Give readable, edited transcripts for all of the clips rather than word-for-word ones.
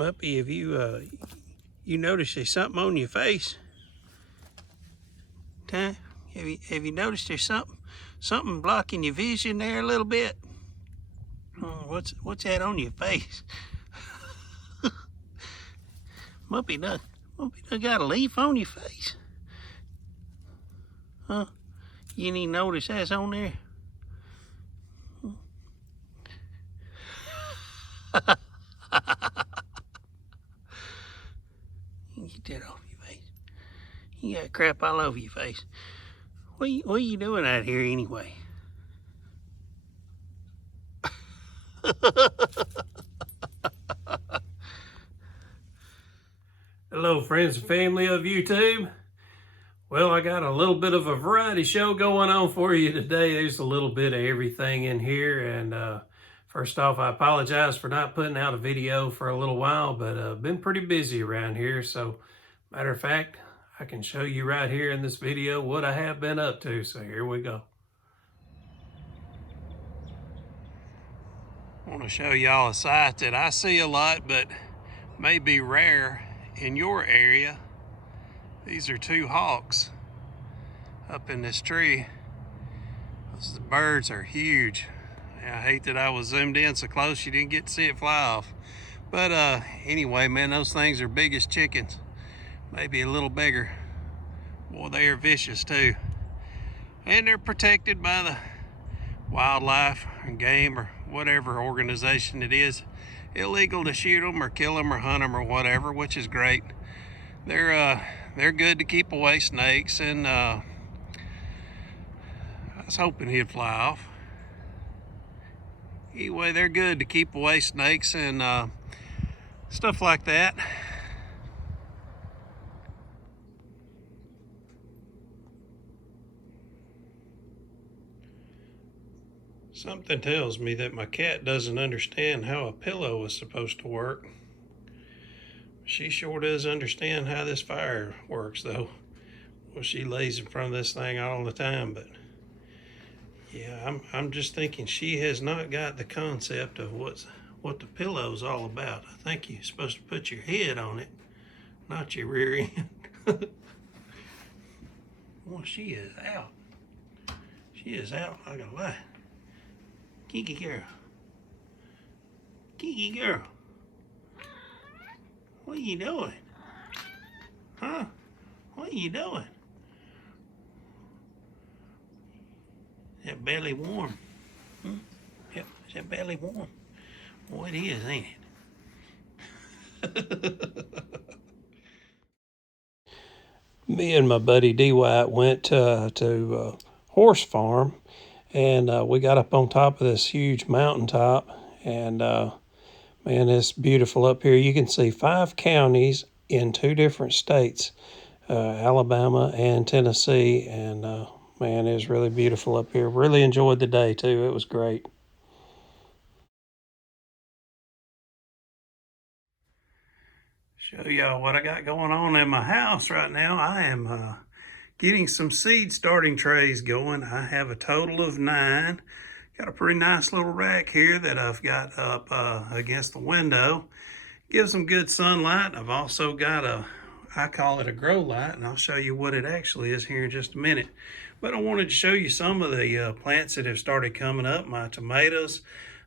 Muppy, have you noticed there's something on your face? Huh? Have you noticed there's something blocking your vision there a little bit? Oh, what's that on your face? Muppy done got a leaf on your face. Huh? You didn't even notice that's on there? Get that off your face. You got crap all over your face. What are you doing out here anyway? Hello friends and family of YouTube. Well, I got a little bit of a variety show going on for you today. There's a little bit of everything in here, and first off, I apologize for not putting out a video for a little while, but I've been pretty busy around here. So matter of fact, I can show you right here in this video what I have been up to. So here we go. I want to show y'all a sight that I see a lot, but may be rare in your area. These are two hawks up in this tree. Those birds are huge. I hate that I was zoomed in so close you didn't get to see it fly off. But anyway, man, those things are big as chickens. Maybe a little bigger. Boy, they are vicious too. And they're protected by the wildlife and game or whatever organization it is. Illegal to shoot them or kill them or hunt them or whatever, which is great. They're good to keep away snakes, and I was hoping he'd fly off. Anyway, they're good to keep away snakes and stuff like that. Something tells me that my cat doesn't understand how a pillow is supposed to work. She sure does understand how this fire works, though. Well, she lays in front of this thing all the time, but yeah, I'm just thinking she has not got the concept of what the pillow's all about. I think you're supposed to put your head on it, not your rear end. Well, she is out. She is out like a light. Kiki girl. Kiki girl. What are you doing? Huh? What are you doing? Is that belly warm? Yep, is that belly warm? Well, it is, ain't it? Me and my buddy D. White went to horse farm, and we got up on top of this huge mountaintop, and man, it's beautiful up here. You can see 5 counties in 2 different states, Alabama and Tennessee, and man, it was really beautiful up here. Really enjoyed the day too. It was great. Show y'all what I got going on in my house right now. I am getting some seed starting trays going. I have a total of 9. Got a pretty nice little rack here that I've got up against the window. Gives them good sunlight. I've also got I call it a grow light, and I'll show you what it actually is here in just a minute. But I wanted to show you some of the plants that have started coming up. My tomatoes,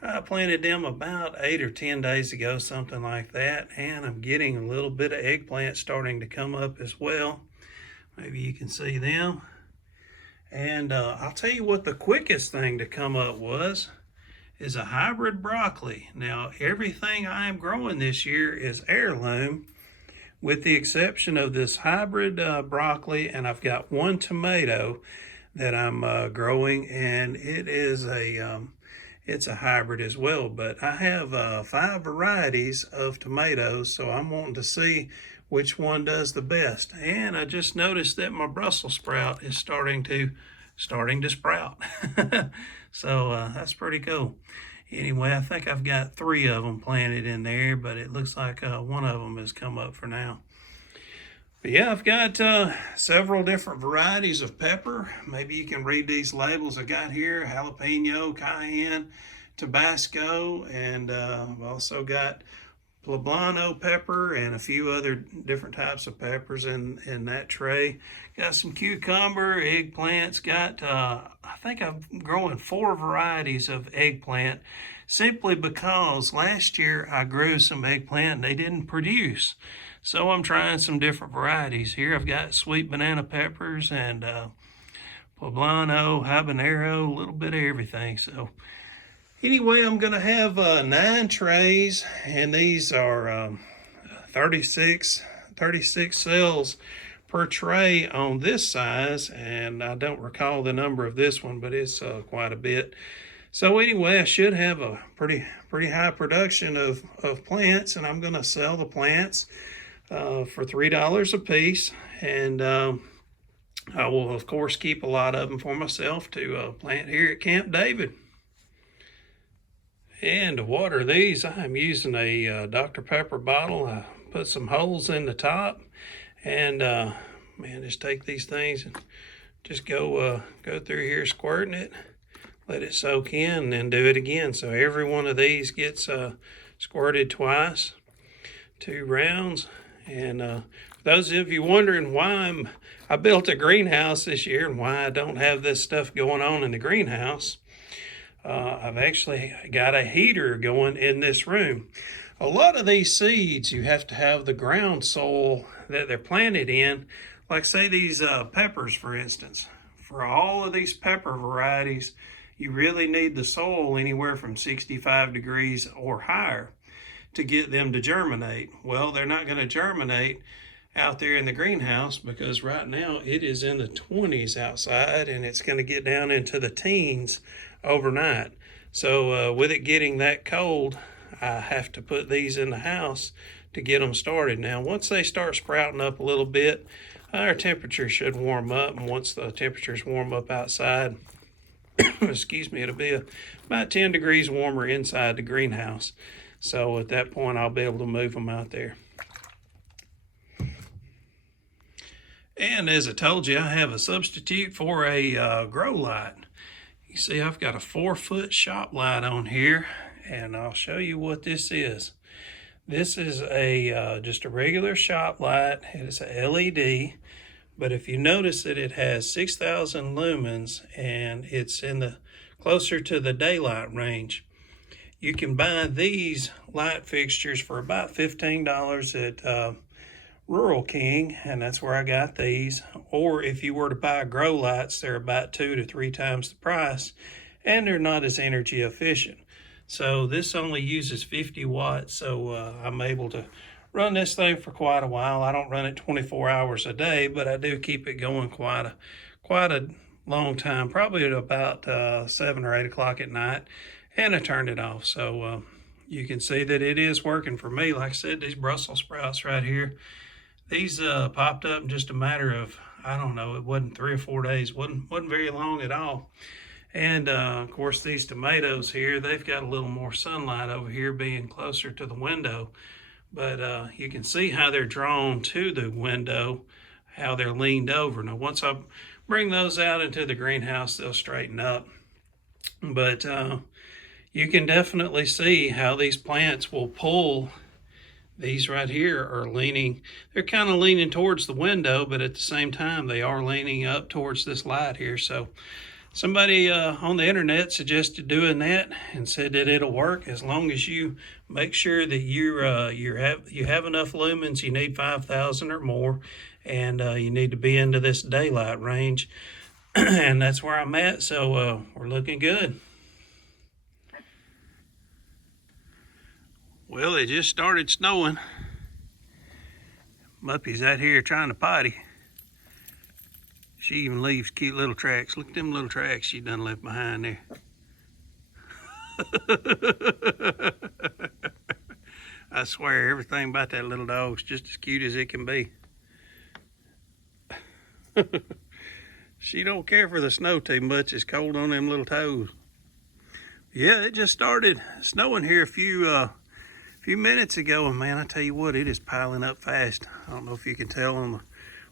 I planted them about 8 or 10 days ago, something like that. And I'm getting a little bit of eggplant starting to come up as well. Maybe you can see them. And I'll tell you what the quickest thing to come up is a hybrid broccoli. Now, everything I am growing this year is heirloom, with the exception of this hybrid broccoli, and I've got 1 tomato that I'm growing, and it is it's a hybrid as well. But I have 5 varieties of tomatoes, so I'm wanting to see which one does the best. And I just noticed that my Brussels sprout is starting to sprout. So that's pretty cool. Anyway, I think I've got 3 of them planted in there, but it looks like 1 of them has come up for now. But yeah, I've got several different varieties of pepper. Maybe you can read these labels I got here: jalapeno, cayenne, Tabasco, and I've also got poblano pepper and a few other different types of peppers in that tray. Got some cucumber, eggplants. Got, I think I'm growing 4 varieties of eggplant simply because last year I grew some eggplant and they didn't produce. So I'm trying some different varieties here. I've got sweet banana peppers and poblano, habanero, a little bit of everything. So anyway, I'm going to have 9 trays, and these are 36 cells per tray on this size, and I don't recall the number of this one, but it's quite a bit. So anyway, I should have a pretty high production of plants, and I'm going to sell the plants for $3 a piece, and I will, of course, keep a lot of them for myself to plant here at Camp David. And to water these, I'm using a Dr. Pepper bottle. I put some holes in the top, and man, just take these things and just go through here squirting it, let it soak in, and then do it again. So every one of these gets squirted twice, 2 rounds. And for those of you wondering why I built a greenhouse this year and why I don't have this stuff going on in the greenhouse, I've actually got a heater going in this room. A lot of these seeds, you have to have the ground soil that they're planted in. Like say these peppers, for instance. For all of these pepper varieties, you really need the soil anywhere from 65 degrees or higher to get them to germinate. Well, they're not going to germinate out there in the greenhouse because right now it is in the 20s outside, and it's going to get down into the teens overnight. So with it getting that cold, I have to put these in the house to get them started. Now, once they start sprouting up a little bit, our temperature should warm up, and once the temperatures warm up outside, excuse me, it'll be about 10 degrees warmer inside the greenhouse. So at that point, I'll be able to move them out there. And as I told you, I have a substitute for a grow light. You see, I've got a 4-foot shop light on here, and I'll show you what this is. This is a just a regular shop light. It's a LED, but if you notice that it has 6,000 lumens, and it's in the closer to the daylight range. You can buy these light fixtures for about $15 at Rural King, and that's where I got these. Or if you were to buy grow lights, they're about 2 to 3 times the price, and they're not as energy efficient. So this only uses 50 watts, so I'm able to run this thing for quite a while. I don't run it 24 hours a day, but I do keep it going quite a long time, probably at about 7 or 8 o'clock at night. And I turned it off, so you can see that it is working for me. Like I said, these Brussels sprouts right here, these popped up in just a matter of, I don't know, it wasn't 3 or 4 days, wasn't very long at all. And of course, these tomatoes here, they've got a little more sunlight over here being closer to the window. But you can see how they're drawn to the window, how they're leaned over. Now, once I bring those out into the greenhouse, they'll straighten up. But you can definitely see how these plants will pull. These right here are leaning, they're kind of leaning towards the window, but at the same time, they are leaning up towards this light here. So somebody on the internet suggested doing that and said that it'll work as long as you make sure that you have enough lumens. You need 5,000 or more, and you need to be into this daylight range. And that's where I'm at, so we're looking good. Well, it just started snowing. Muppy's out here trying to potty. She even leaves cute little tracks. Look at them little tracks she done left behind there. I swear, everything about that little dog's just as cute as it can be. She don't care for the snow too much. It's cold on them little toes. Yeah, it just started snowing here a few minutes ago, and man, I tell you what, it is piling up fast. I don't know if you can tell on the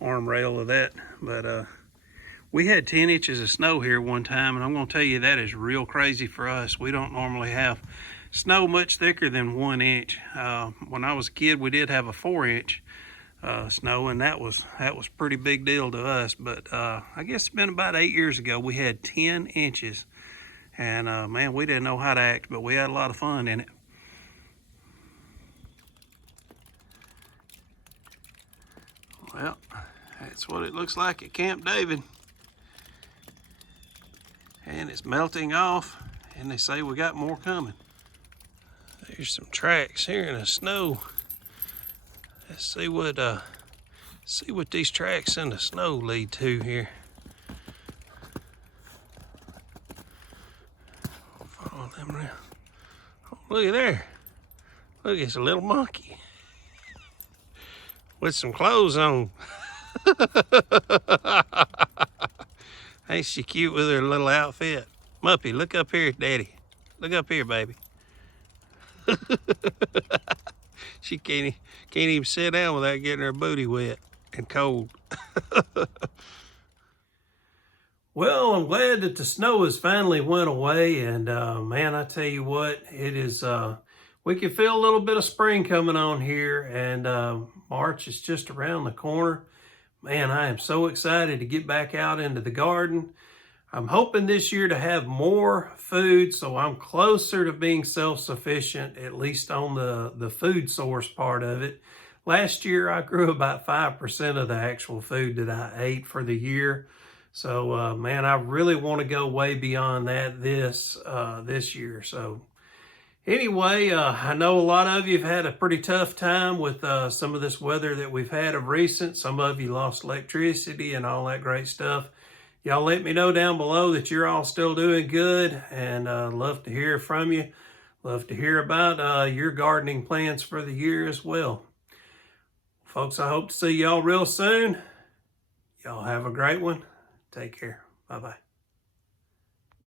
arm rail of that, but we had 10 inches of snow here one time, and I'm going to tell you that is real crazy for us. We don't normally have snow much thicker than 1 inch. When I was a kid, we did have a 4 inch snow, and that was pretty big deal to us. But I guess it's been about 8 years ago we had 10 inches, and man, we didn't know how to act, but we had a lot of fun in it. Well, that's what it looks like at Camp David. And it's melting off, and they say we got more coming. There's some tracks here in the snow. Let's see what these tracks in the snow lead to here. Follow them around. Oh, look at there. Look, it's a little monkey with some clothes on. Ain't she cute with her little outfit? Muppy, look up here, Daddy. Look up here, baby. She can't even sit down without getting her booty wet and cold. Well, I'm glad that the snow has finally went away, and man, I tell you what, it is. We can feel a little bit of spring coming on here, and March is just around the corner. Man, I am so excited to get back out into the garden. I'm hoping this year to have more food, so I'm closer to being self-sufficient, at least on the food source part of it. Last year, I grew about 5% of the actual food that I ate for the year. So, man, I really want to go way beyond that this year. So, anyway, I know a lot of you have had a pretty tough time with some of this weather that we've had of recent. Some of you lost electricity and all that great stuff. Y'all let me know down below that you're all still doing good, and love to hear from you. Love to hear about your gardening plans for the year as well. Folks, I hope to see y'all real soon. Y'all have a great one. Take care. Bye-bye.